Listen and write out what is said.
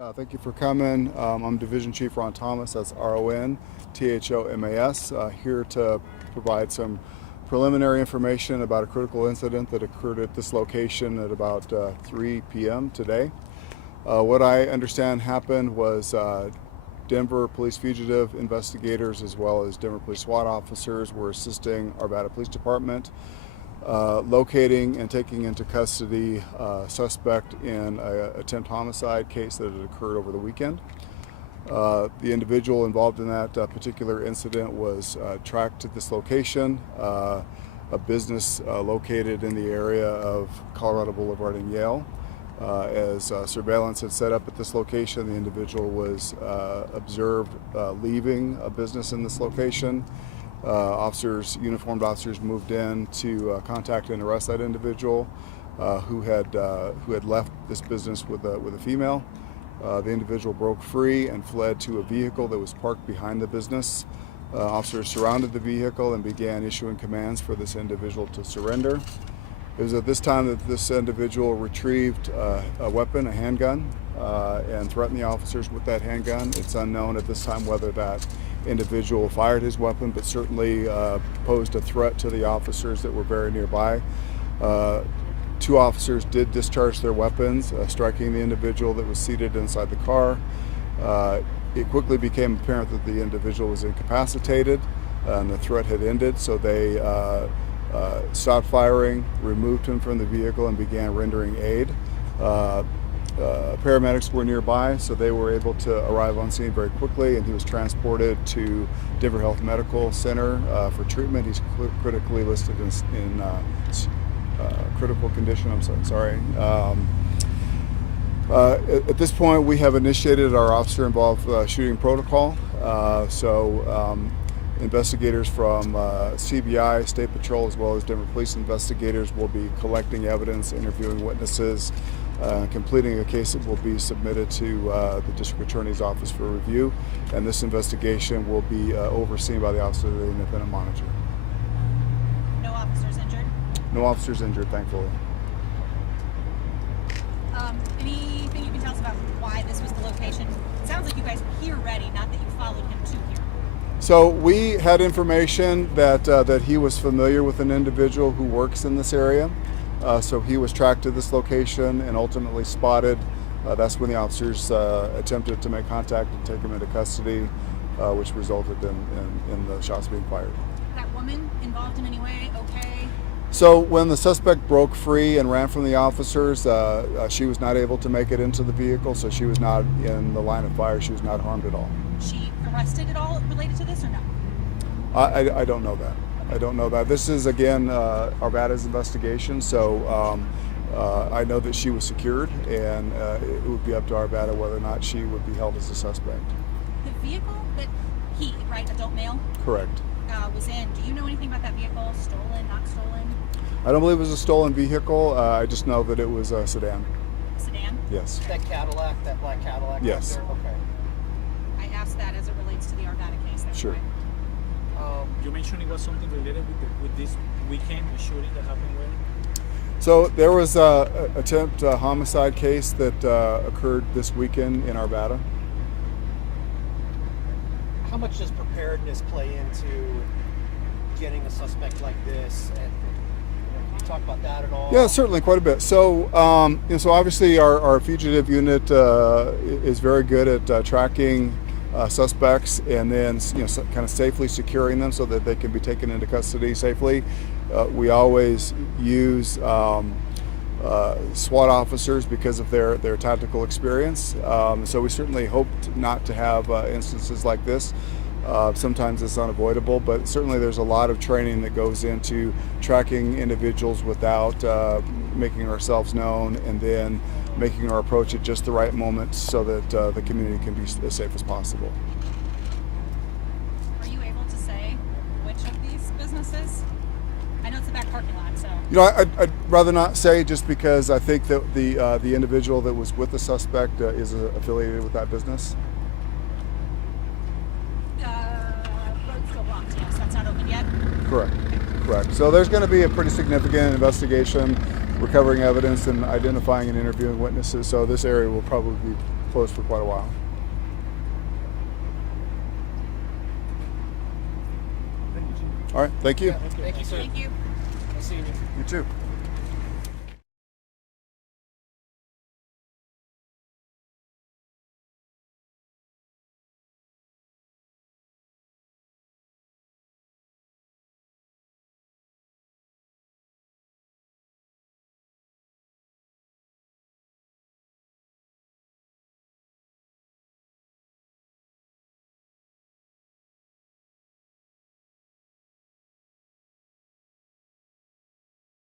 Thank you for coming. I'm Division Chief Ron Thomas, that's RON THOMAS, here to provide some preliminary information about a critical incident that occurred at this location at about 3 p.m. today. What I understand happened was Denver police fugitive investigators as well as Denver police SWAT officers were assisting Arvada Police Department locating and taking into custody a suspect in an attempt homicide case that had occurred over the weekend. The individual involved in that particular incident was tracked to this location, a business located in the area of Colorado Boulevard and Yale. As surveillance had set up at this location, the individual was observed leaving a business in this location. Uniformed officers moved in to contact and arrest that individual who had left this business with a female. The individual broke free and fled to a vehicle that was parked behind the business. Officers surrounded the vehicle and began issuing commands for this individual to surrender. It was at this time that this individual retrieved a weapon, a handgun, and threatened the officers with that handgun. It's unknown at this time whether that individual fired his weapon, but certainly posed a threat to the officers that were very nearby. Two officers did discharge their weapons, striking the individual that was seated inside the car. It quickly became apparent that the individual was incapacitated and the threat had ended, so they stopped firing, removed him from the vehicle, and began rendering aid. Paramedics were nearby, so they were able to arrive on scene very quickly, and he was transported to Denver Health Medical Center for treatment. He's critically listed in critical condition. I'm sorry. At this point, we have initiated our officer-involved shooting protocol. Investigators from CBI, State Patrol, as well as Denver Police investigators will be collecting evidence, interviewing witnesses, completing a case that will be submitted to the District Attorney's Office for review, and this investigation will be overseen by the Office of the Independent Monitor. No officers injured? No officers injured, thankfully. Anything you can tell us about why this was the location? It sounds like you guys were here ready, not that you followed him to here. So we had information that he was familiar with an individual who works in this area. So he was tracked to this location and ultimately spotted. That's when the officers attempted to make contact and take him into custody, which resulted in the shots being fired. That woman involved in any way, okay? So when the suspect broke free and ran from the officers, she was not able to make it into the vehicle, so she was not in the line of fire. She was not harmed at all. She arrested at all related to this or no? I don't know that. I don't know that. This is, again, Arvada's investigation, so I know that she was secured, and it would be up to Arvada whether or not she would be held as a suspect. The vehicle that he, right, adult male? Correct. Was in, do you know anything about that vehicle? Stolen, not stolen? I don't believe it was a stolen vehicle. I just know that it was a sedan. Sedan? Yes. That Cadillac, that black Cadillac? Yes. Right there? Okay. I asked that as it relates to the Arvada case. That's Sure. right. You mentioned it was something related with this weekend, the shooting that happened where? So there was an attempt homicide case that occurred this weekend in Arvada. How much does preparedness play into getting a suspect like this? And can you talk about that at all? Yeah, certainly, quite a bit. So, so obviously our fugitive unit is very good at tracking suspects and then kind of safely securing them so that they can be taken into custody safely. We always use SWAT officers because of their tactical experience. So we certainly hoped not to have instances like this. Sometimes it's unavoidable, but certainly there's a lot of training that goes into tracking individuals without making ourselves known, and then making our approach at just the right moment so that the community can be as safe as possible. Are you able to say which of these businesses? I know it's the back parking lot, so. You know, I'd rather not say, just because I think that the individual that was with the suspect is affiliated with that business. Road's still blocked, yes, that's not open yet? Correct. So there's going to be a pretty significant investigation, recovering evidence and identifying and interviewing witnesses. So this area will probably be closed for quite a while. Thank you, Chief. All right, thank you. Thank you, sir. Thank you. I'll see you. You too.